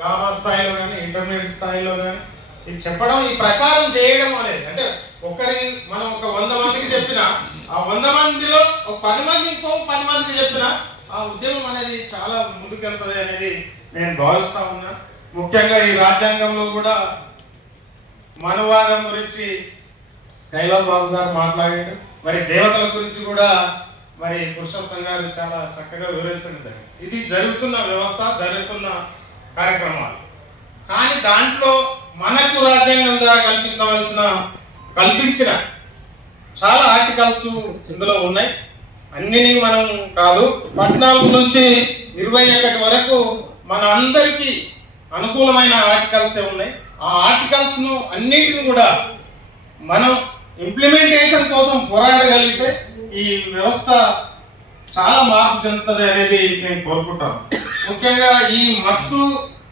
గ్రామ స్థాయిలో కానీ ఇంటర్మీడియట్ స్థాయిలో కానీ ఇది చెప్పడం ఈ ప్రచారం చేయడం అనేది అంటే ఒకరి మనం ఒక వంద మందికి చెప్పిన ఆ వంద మందిలో ఒక పది మంది ఇంకో పది మందికి చెప్పిన ఆ ఉద్యమం అనేది చాలా ముందుకెళ్తుంది అనేది నేను భావిస్తా ఉన్నా. ముఖ్యంగా ఈ రాజ్యాంగంలో కూడా మనవాదం గురించి స్కైలాబ్ బాబు గారు మాట్లాడాడు మరి దేవతల గురించి కూడా మరి పురుషోత్తం గారు చాలా చక్కగా వివరించడం జరిగింది. ఇది జరుగుతున్న వ్యవస్థ జరుగుతున్న కార్యక్రమాలు. కానీ దాంట్లో మనకు రాజ్యాంగం ద్వారా కల్పించవలసిన కల్పించిన చాలా ఆర్టికల్స్ ఇందులో ఉన్నాయి. అన్నిని మనం కాదు పద్నాలుగు నుంచి ఇరవై ఒకటి వరకు మన అందరికీ అనుకూలమైన ఆర్టికల్సే ఉన్నాయి. ఆ ఆర్టికల్స్ను అన్నిటిని కూడా మనం ఇంప్లిమెంటేషన్ కోసం పోరాడగలిగితే ఈ వ్యవస్థ చాలా మార్పు చెందుతుంది అనేది నేను కోరుకుంటాను. ముఖ్యంగా ఈ మత్తు